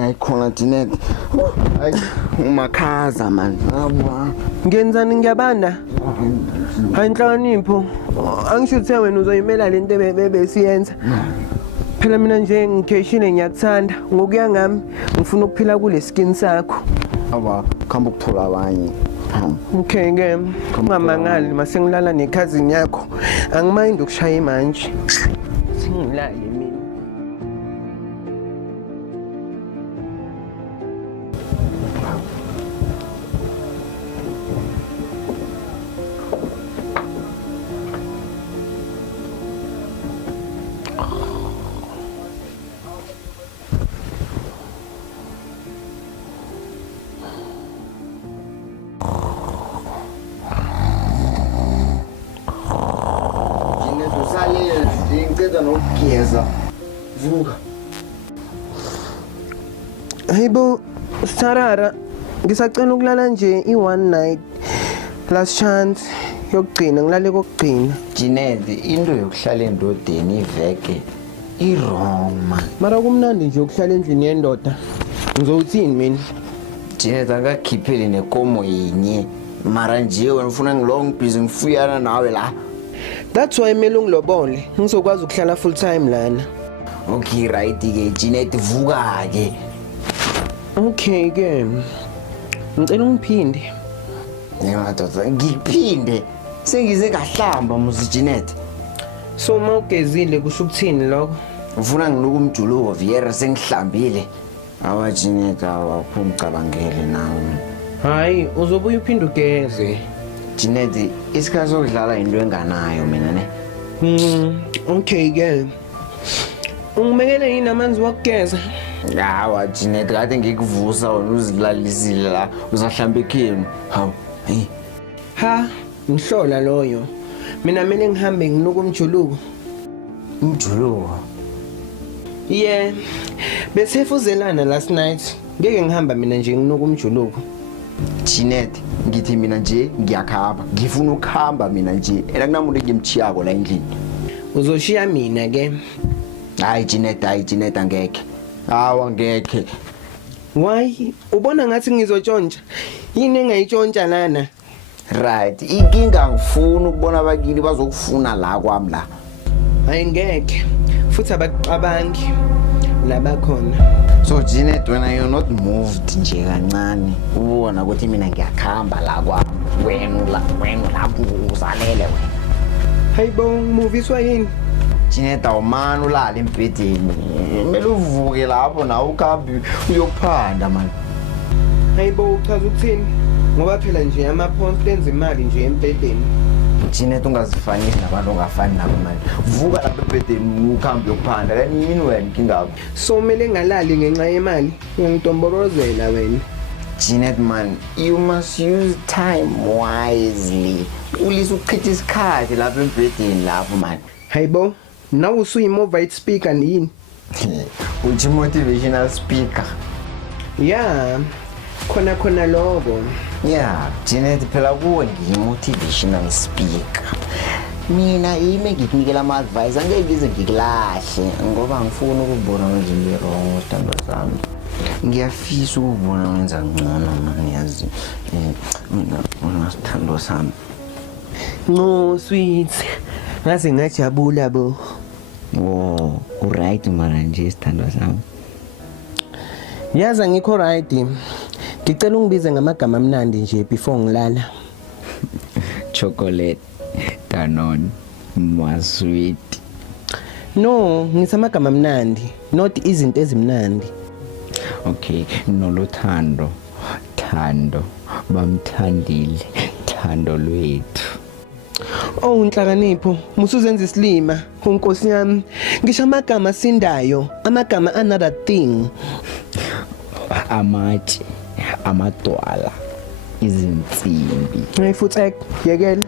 Yayikhona Janet. Hayi umakhaza man. Hawa. Ngenzani ngiyabanda? Hayi inhlakanipho. Angisho ukuthi wena uzoyimela lento besiyenza. Phela mina nje ngikheshile ngiyakuthanda. Ngokuya ngami ngifuna ukuphila kule skin sakho. Hawa, khamba ukuthola abanye. Okay ke ungamangali mase ngilala nekhazini yakho. Angimayindi ukushaya manje. Singilale mina. Ngicela nokugeza. Vuka. Hayibo Sarara ngisacela ukulala nje i-one night last chance yokugcina ngilale kokugcina. Janet, into yokuhlala endodeni iveke i-wrong man. Mara kumnandi nje ukuhlala endlini yendoda. Ngizowuthini mina? Janet akakhiphele nekomo yinye. Mara nje wena ufuna ngilong busy ngifuyana nawe la. That's why kumele ungilobole ngizokwazi ukuhlala full time lana. Okay right ke Janet vuka ke. Okay ke. Ngicela ungiphinde. Ngimadoda ngiphinde. Sengize kahlamba musi Janet. So mawugezile kusho ukuthini lokho? Ufuna ngiluka umjuluko Viera sengihlambile. Awa Janet awuphungicabangele nawe. Hayi uzobuya uphinde ugeze. Janet isikhathi sokudlala into enganayo mina ne. Okay ke. Ungimekele yini amanzi wokugeza? Hawa Janet kade ngikuvusa wena uzilalisile la uzahlamba ekhini. Hawu. Hey. Ha, ngihlola loyo. Mina kumele ngihambe nginuka umjuluko. Umjuluko. Yeah. Bese fuzelana last night. Ngeke ngihamba mina nje nginuka umjuluko. Janet ngithi mina nje ngiyakhamba. Ngifuna ukuhamba mina nje. Era kunamuntu ngimchiyako la endlini. Uzoshiya mina ke. Hayi Janet angeke. Hawa ngeke. Why? Ubona ngathi ngizotshontsha. Yini engayitshontsha lana? Right. Inkinga ngifuna ukubona abakini bazokufuna la kwami la. Hayi ngeke. Futhi abacabangi laba khona. So Janet when you're not moved nje kancane ubona ukuthi mina ngiyakhamba la kwami. Wena la uzalele wena. Hayibo movieswa yini? Janet awumani ulala embhedeni. Kumele uvuke lapho nawe ukhambi uyokuphanda man. Hayibo uchaza ukuthini? Ngoba phela nje ama-post enza imali nje embhedeni. Janet ungazifanisi nabantu ongafani nabo manje. Vuka lapha embhedeni ukhambi uyokuphanda. Kanti yini wena inkinga? So kumele ngalali ngenxa yemali. Uyangidonborozela wena. Janet man, you must use time wisely. Ulisa ukuchitha isikhathi lapha embhedeni lapho man. Hayibo, now usuyi-mobile speaker yini? Uthi motivational speaker. Yeah, khona lokho. Yeah, Janet phela kuwe ngiyi-motivational speaker. Mina ime ngikunikela ama-advice angeke ngize ngikulahle ngoba ngifuna ukubona wenza into wrong sithando sami. Ngiyafisa ukubona wenza ngcono man yazi. Mina sithando sami. No sweet. Ngaze ngajabula bo. Oh, right mara nje sithando sami. Yaza ngikho right. Ngicela ungibize ngamagama amnandi nje before ngilala. Chocolate, Danone, Sweet. No, ngisamagama amnandi, not izinto ezimnandi. Okay, nolothando, Thando, bamthandile, Thando lwethu. Oh inhlakanipho, musuzenza isilima, unkosi yami. Ngisho amagama asindayo, amagama another thing. Amatshe, amadwala, izinsimbi. Hey futhi yekela.